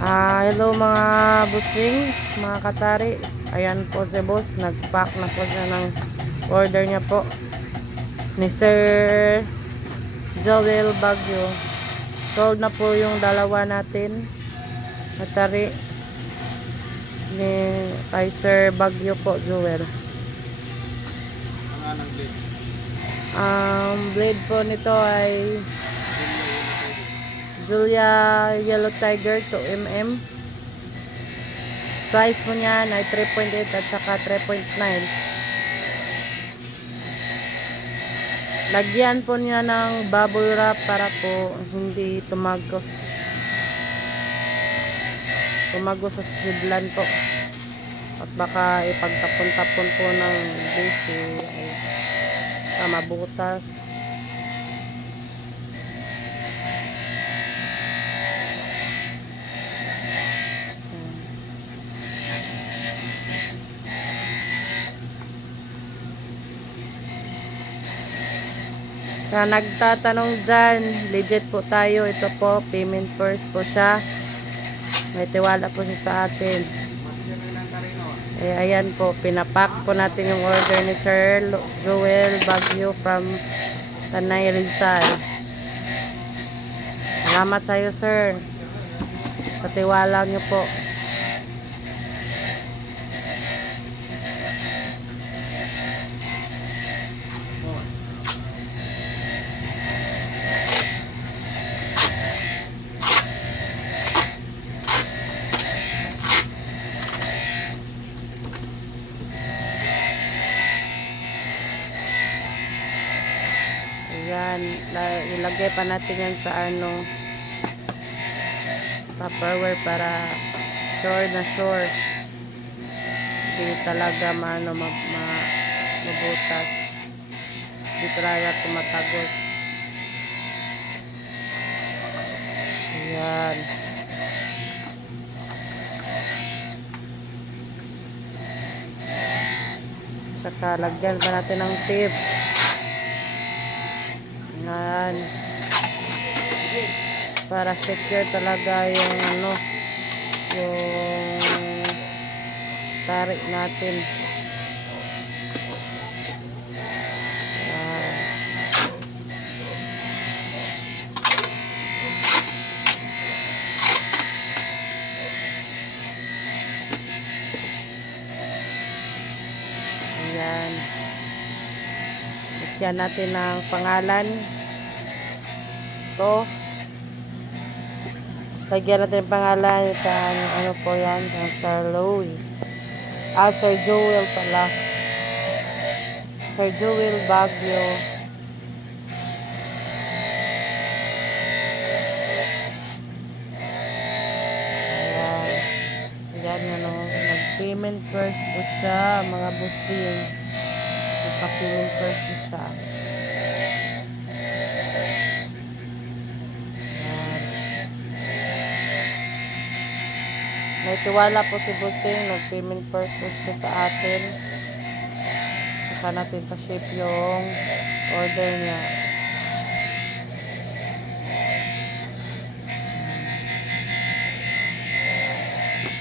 Hello mga busing, mga katari. Ayan po si boss, nag-pack na po siya ng order niya po ni Sir Joel Bagyo. Sold na po yung dalawa natin katari ni kay Sir Bagyo po, Joel. Blade po nito ay Julia Yellow Tiger 2mm. Price po niyan ay 3.8 at saka 3.9. Lagyan po niya ng bubble wrap para po hindi tumagos sa sidlan po. At baka ipagtapon-tapon po ng busi ay mabutas. Sa nagtatanong dyan, legit po tayo. Ito po, payment first po siya. May tiwala po siya sa atin. Ayan po, pinapack po natin yung order ni Sir Joel Bagyo from Tanay Rizal. Salamat sa iyo, sir. Sa tiwala nyo po. Ayan, ilagay pa natin yan sa Tupperware para sure na sure hindi talaga mabutas, hindi talaga tumatagos. Ayan, saka lagyan pa natin ng tip. Ayan, para secure talaga yung yung tarik natin. Ayan, lagyan natin ng pangalan. Ito, lagyan natin yung pangalan sa po yan, sa Sir Louie. Sir Joel pala. Sir Joel Bagyo. Ayan yan nag-payment first po siya, mga busing. Nagpa-payment first po siya. May tiwala po si busing, nag-payment first po siya sa atin. Saka natin pa-ship yung order niya.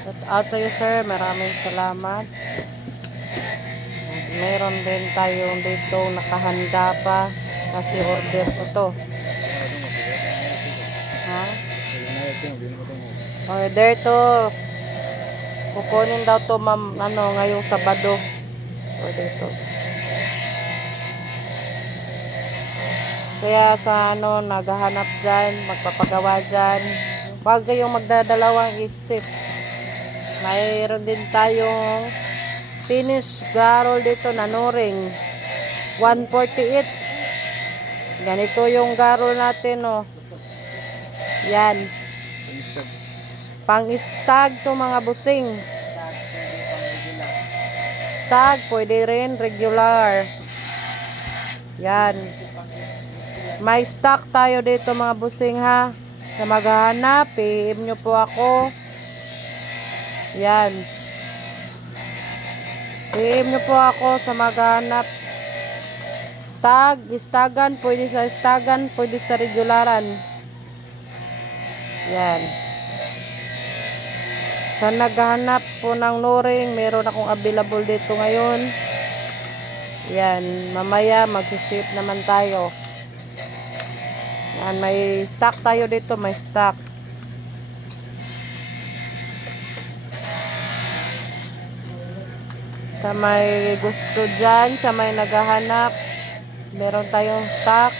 Shout out to you, sir. Maraming salamat. Meron din tayong dito nakahanda pa kasi order ko to. Ha? Order to. Kukunin daw to ma'am ngayong Sabado. Order to. Kaya sa naghahanap dyan, magpapagawa dyan, huwag kayong magdadalawang isip. Mayroon din tayong finish garol dito na no-ring 148. Ganito yung garol natin, yan, pang stag to mga busing. Stag pwede rin regular. Yan, may stock tayo dito mga busing ha. Sa maghahanap, PM nyo po ako. Yan, PM nyo po ako sa maghanap. Istagan, pwede sa istagan, pwede sa regularan. Yan. Sa naghahanap po ng Noring, meron akong available dito ngayon. Yan, mamaya mag-ship naman tayo. Yan, may stock tayo dito, may stock. Sa may gusto dyan, sa may naghahanap, meron tayong stock.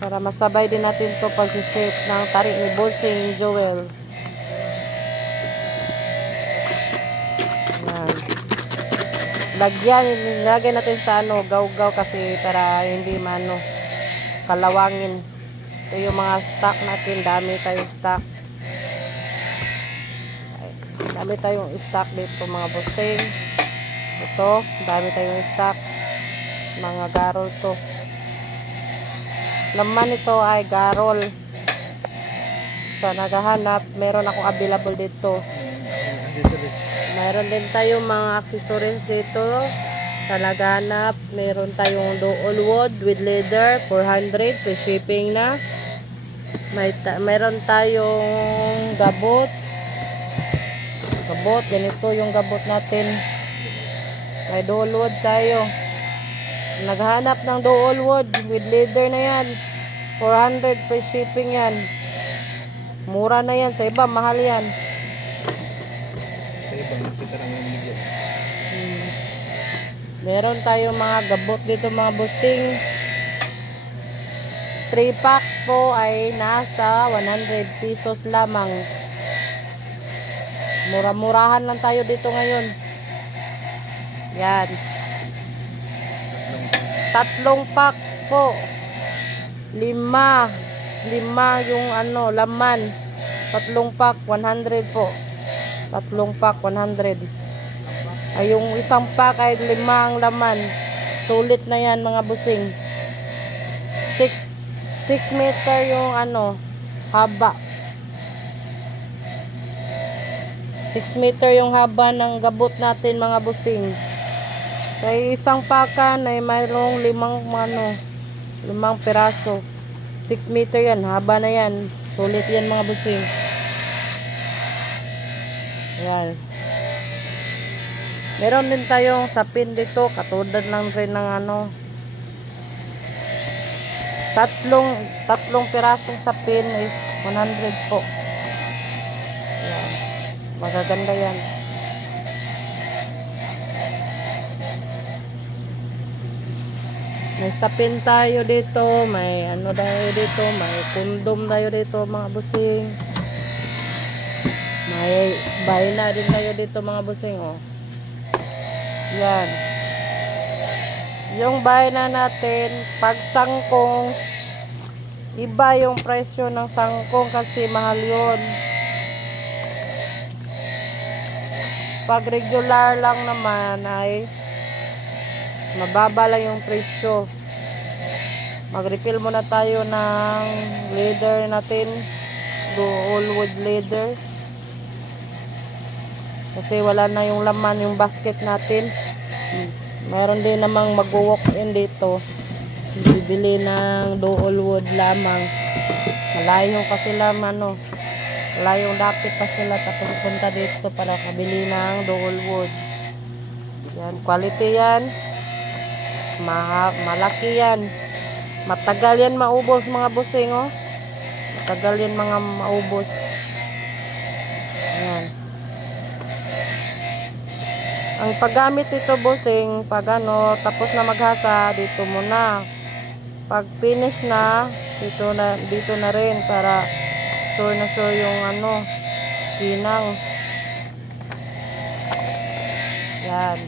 Para masabay din natin to pag-ship ng tarik ni Bossing Joel. Lagyan natin sa gaw-gaw kasi para hindi kalawangin. Ito yung mga stock natin, dami tayong stock. Dami tayong stock dito mga bossing. Ito, dami tayong stock. Mga garol to. Laman ito ay garol. Sa naghahanap, meron akong available dito. Meron din tayong mga accessories dito. Sa naghahanap, meron tayong dual wood with leather, 400, free shipping na. Meron tayong gabot. Ganito yung gabot natin. May dual wood tayo. Naghahanap ng dual wood with leather na yan. 400, free shipping yan. Mura na yan. Sa iba, mahal yan. Meron tayong mga gabot dito mga bossing. 3-pack po ay nasa 100 pesos lamang. Mura-murahan lang tayo dito ngayon. Yan. 3 pack po. 5 yung laman. 3 pack 100 po. 3 pack 100. Ay yung isang pack ay 5 ang laman. Sulit na yan mga busing. 6 meter yung haba. 6 meter yung haba ng gabot natin mga busing. Kaya isang pakan ay mayroong 5 piraso. 6 meter yan, haba na yan. Sulit yan mga busing. Yan. Meron din tayong sapin dito, katulad lang rin ng tatlong pirasong sapin is 100 po. Yan. Magaganda yan. May sapin tayo dito, may tayo dito, may kondom tayo dito mga busing. May bayna din tayo dito mga busing, oh. Yan. Yung bayna natin, pag sangkong, iba yung presyo ng sangkong kasi mahal yun. Pag regular lang naman ay mababa lang yung presyo. Mag-refill muna tayo ng leather natin, dual wood leather. Kasi wala na yung laman yung basket natin. Mayroon din namang mag-walk-in dito. Bibili ng dual wood lamang. Malayo pa sila malayong dapit pa sila tapos punta dito para kabili ng dual wood. Yan, quality yan. Malaki yan. Matagal yan maubos mga busing, oh. Matagal yan mga maubos. Yan. Ang paggamit ito busing, pag tapos na maghasa, dito muna. Pag finish na, dito na rin para sure na sure yung kinang. Yan.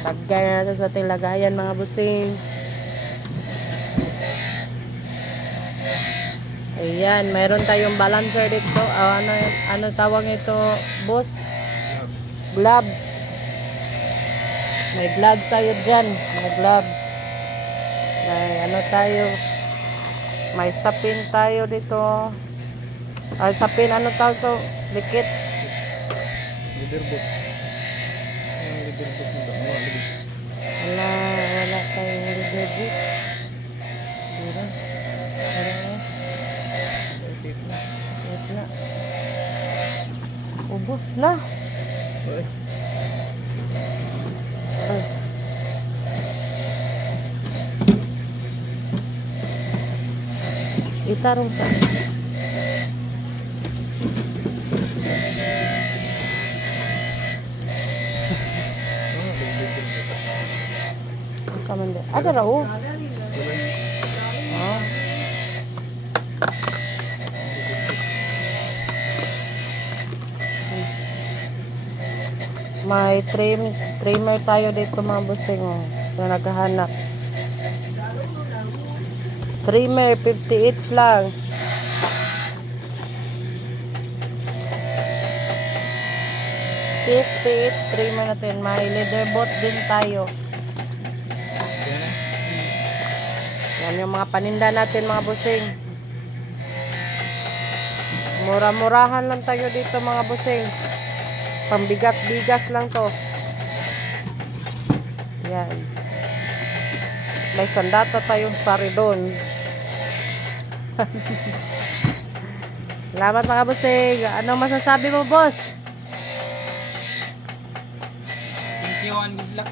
Lagyan na natin sa ating lagayan mga busing. Ayan, mayroon tayong balancer dito. Ano tawag ito, boss? Glove. May glove tayo dyan. May glove. May tayo. May sapin tayo dito. Ay, sapin, tawag to? Dikit. Leaderbook. Wala tayong leaderbook. Wait na. Ubos na. Ay. Itarong sa. Kamande. Ada raw. Ah. May trimmer tayo dito mga busing oh. So naghahanap. Trimmer 50 each lang. Trimmer natin. May leather boat din tayo. Yan yung mga paninda natin mga busing. Mura-murahan lang tayo dito mga busing. Pambigat-bigas lang to. Yan. May sandata tayong saridon. Salamat mga busing. Ano masasabi mo boss? Thank you and good luck.